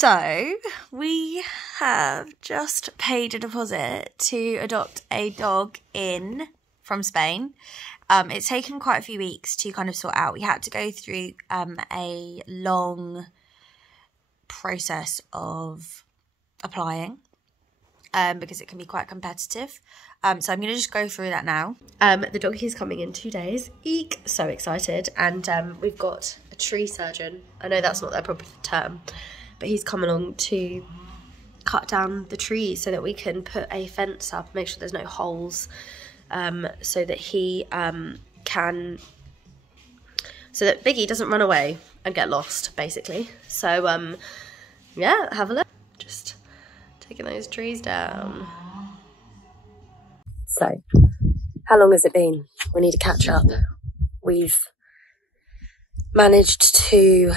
So we have just paid a deposit to adopt a dog in from Spain. It's taken quite a few weeks to kind of sort out. We had to go through a long process of applying because it can be quite competitive. So I'm going to just go through that now. The dog is coming in 2 days. Eek! So excited. And we've got a tree surgeon. I know that's not their proper term, but he's come along to cut down the trees so that we can put a fence up, make sure there's no holes, so that he so that Biggie doesn't run away and get lost, basically. So, yeah, have a look. Just taking those trees down. So, how long has it been? We need to catch up. We've managed to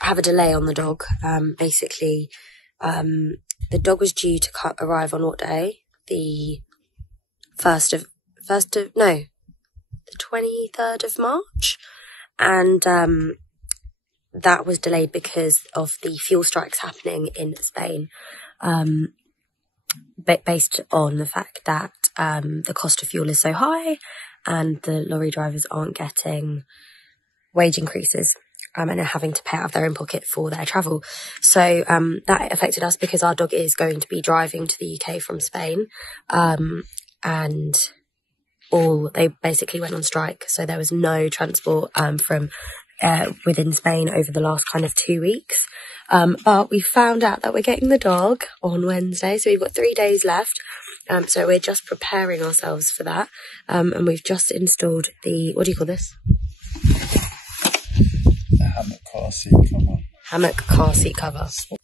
have a delay on the dog. Basically, the dog was due to arrive on what day? The 23rd of March. And that was delayed because of the fuel strikes happening in Spain, based on the fact that the cost of fuel is so high and the lorry drivers aren't getting wage increases and are having to pay out of their own pocket for their travel. So that affected us because our dog is going to be driving to the UK from Spain, and they basically went on strike. So there was no transport from within Spain over the last kind of 2 weeks. But we found out that we're getting the dog on Wednesday. So we've got 3 days left. So we're just preparing ourselves for that. And we've just installed the, what do you call this? The hammock car seat cover. Hammock car seat cover. So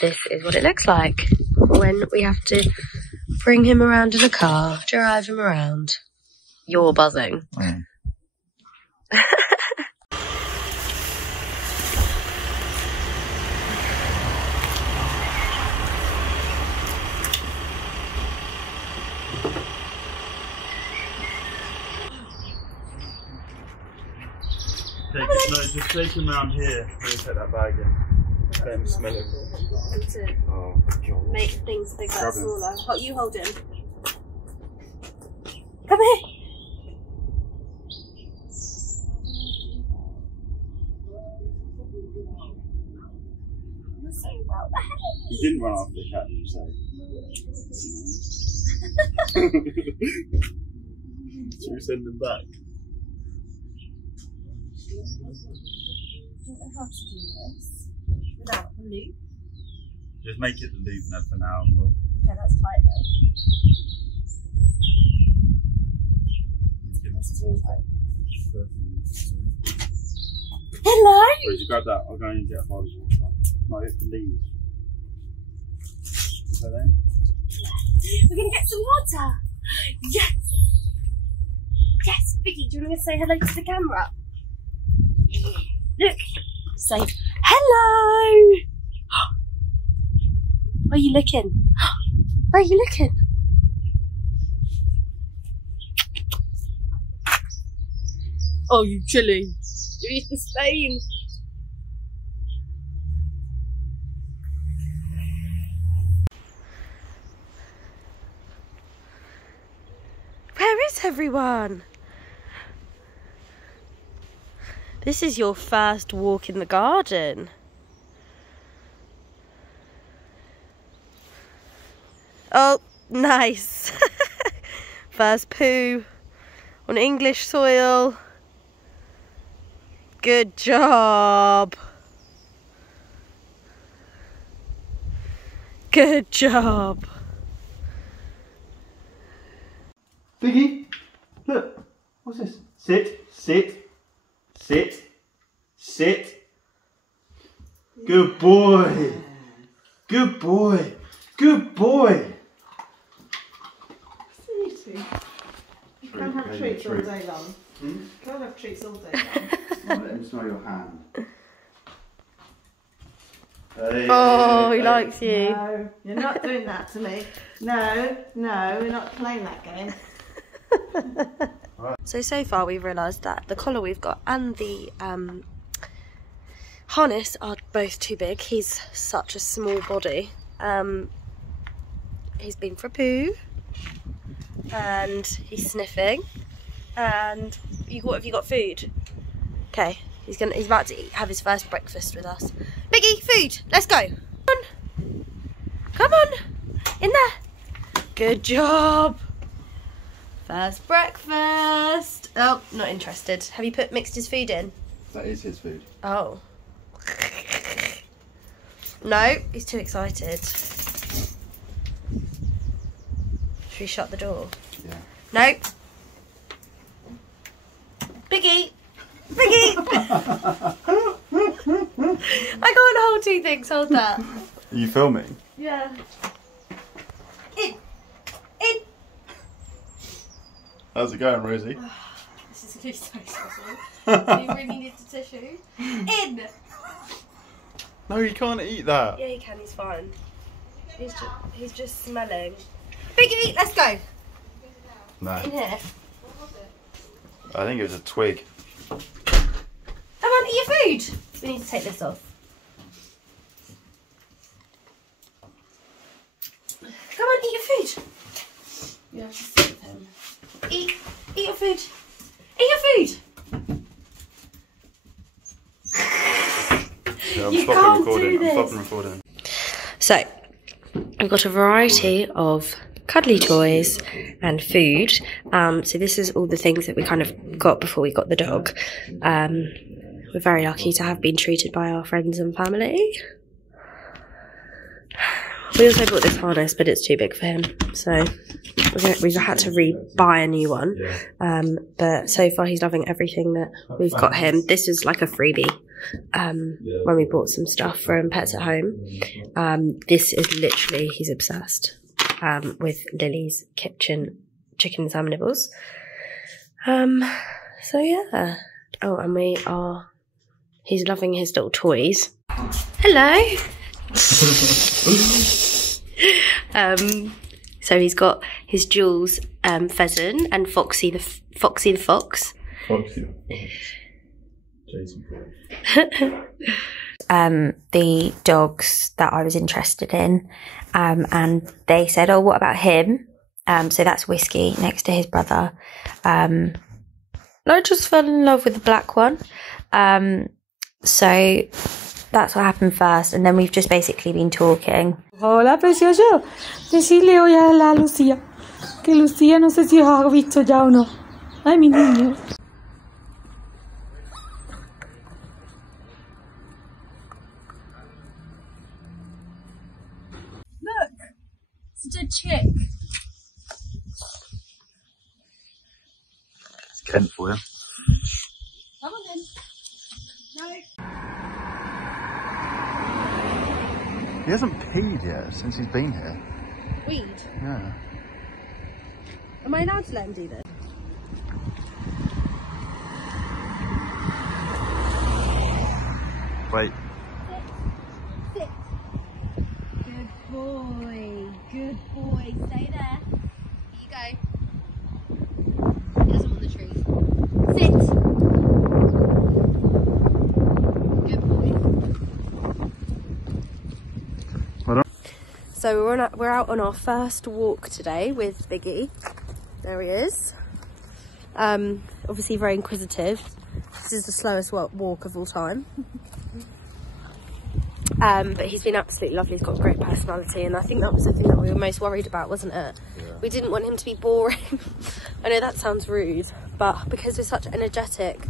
this is what it looks like when we have to bring him around in a car, drive him around. You're buzzing. Mm. Just take him around here. Let me take that bag in. Let him smell it. Oh, God. Make things bigger, smaller. You hold him. Come here. You didn't run after the cat, did you say? Should we send him back? I don't know how to do this without the loop. Just make it the loop now for now and we'll... Okay, that's tight though. Let's give him some water. Hello! Wait, you grab that? I'll go and get a bottle of water. No, you have to leave. Is that it? We're gonna get some water! Yes! Yes! Vicky, do you want to say hello to the camera? Look! Say hello! Where are you looking? Where are you looking? Oh, you chilly. You're used to Spain. Where is everyone? This is your first walk in the garden. Oh, nice. First poo on English soil. Good job. Good job. Biggie, look. What's this? Sit, sit, sit, sit. Good boy. Good boy. Good boy. You can't have treats all day long. You can't have treats all day long. Let him smell your hand. Oh, he likes you. No, you're not doing that to me. No, we're not playing that game. So far we've realised that the collar we've got and the harness are both too big. He's such a small body. He's been for a poo and he's sniffing. And what have you got? Food? Okay, he's about to have his first breakfast with us. Biggie, food, let's go. Come on, in there. Good job. First breakfast. Oh, not interested. Have you mixed his food in? That is his food. Oh. No, he's too excited. Should we shut the door? Yeah. No. Biggie! Biggie! I can't hold two things, hold that. Are you filming? Yeah. In! In! How's it going, Rosie? This is going to be so stressful. Do you really need the tissue? In! No, you can't eat that. Yeah, he can, he's fine. He's just smelling. Biggie, let's go! No. In here. I think it was a twig. Come on, eat your food! We need to take this off. Come on, eat your food! You have to sit with him. Eat your food! Eat your food! Yeah, I'm You stopping can't recording. do this. I'm stopping recording. So, I've got a variety of cuddly toys and food. So this is all the things that we kind of got before we got the dog. We're very lucky to have been treated by our friends and family. We also bought this harness, but it's too big for him, so we've had to buy a new one. But so far he's loving everything that we've got him. This was like a freebie when we bought some stuff from Pets at Home. This is literally, he's obsessed with Lily's kitchen chicken and salmon nibbles. So yeah. Oh, and he's loving his little toys. Hello. So he's got his Jules pheasant and Foxy the fox. Foxy. Jason. The dogs that I was interested in, and they said, "Oh, what about him?" So that's Whiskey next to his brother. And I just fell in love with the black one. So that's what happened first, and then we've just basically been talking. Hola, precioso. Decirle hoy a la Lucía que Lucía no sé si os ha visto ya o no. Ay, mi niño. Look, it's a dead chick. It's Kent for you. Come on then. No. He hasn't peed yet since he's been here. Weed. Yeah. Am I allowed to let him do this? Wait. Sit. Good boy. Good boy. Stay there. Here you go. He doesn't want the trees. Sit. Good boy. So we're out on our first walk today with Biggie. There he is. Obviously very inquisitive. This is the slowest walk of all time. But he's been absolutely lovely. He's got a great personality, and I think that was the thing that we were most worried about, wasn't it? Yeah. We didn't want him to be boring. I know that sounds rude, but because we're such energetic,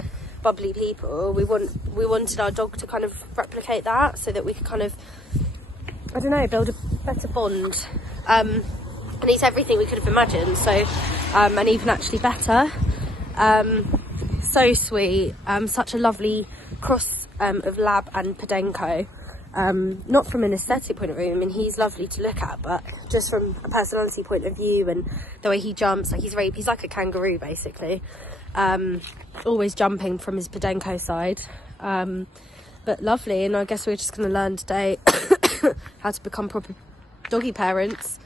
bubbly people, we wanted our dog to kind of replicate that, so that we could kind of, I don't know, build a better bond. And he's everything we could have imagined, so and even actually better. So sweet, such a lovely cross of lab and Podenco. Not from an aesthetic point of view, I mean, he's lovely to look at, but just from a personality point of view and the way he jumps, like he's like a kangaroo basically, always jumping from his Podenco side, but lovely. And I guess we're just going to learn today how to become proper doggy parents.